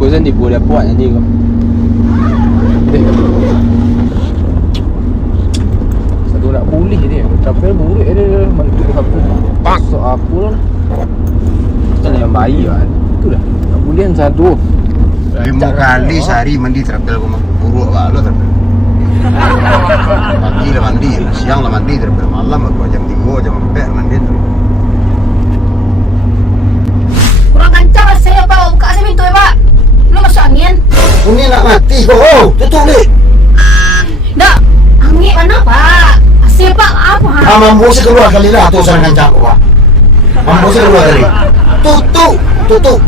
Cô dân thì bùa đẹp bọn đi kok. Satu nak pulih dia. Tapi buruk dia mantu aku. Pas aku lah. Kita yang bayi kan. Itulah. Nak pulihan satu. 5 kali sehari mandi terapel aku buruk kalau terapel. Pagi lah mandi, siang lah mandi terapel, malam aku jam 3 jam 4 mandi terapel. Kurang kencang saya Pak, buka saya pintu ya Pak. Belum masuk angin. Ini nak mati kok. Oh, tutup ni. Dak, angin mana Pak? Asyik Pak, apa? Mampu saya keluar kali lah tu sarang kencang aku. Mampu saya keluar kali. Tutup.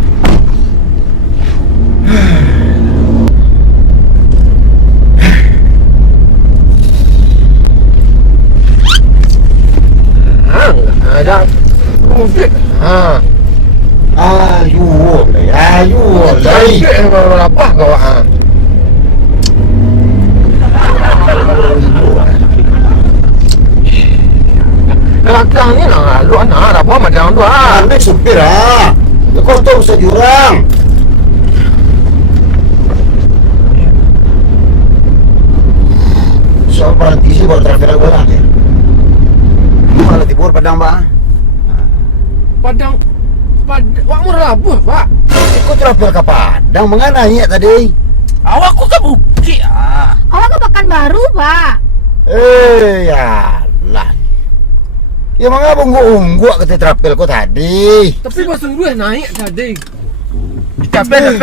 Ada. Ayo. Apa kau ah? Belakang ni nak lu anak apa macam tu ah? Ambil supir ah. Kotor sejurang. So berhenti sih buat traffic aku lah. Malah tibur Padang Pak. Padang Wak murah apa Pak? Ikut traffic ke Padang mengana ya tadi. Awak kok ke Bukit ah? Awak ke Pekanbaru Pak? Ya lah. Ya mengapa ungguk kata traffic kau tadi? Tapi pasang dua naik tadi. Capek.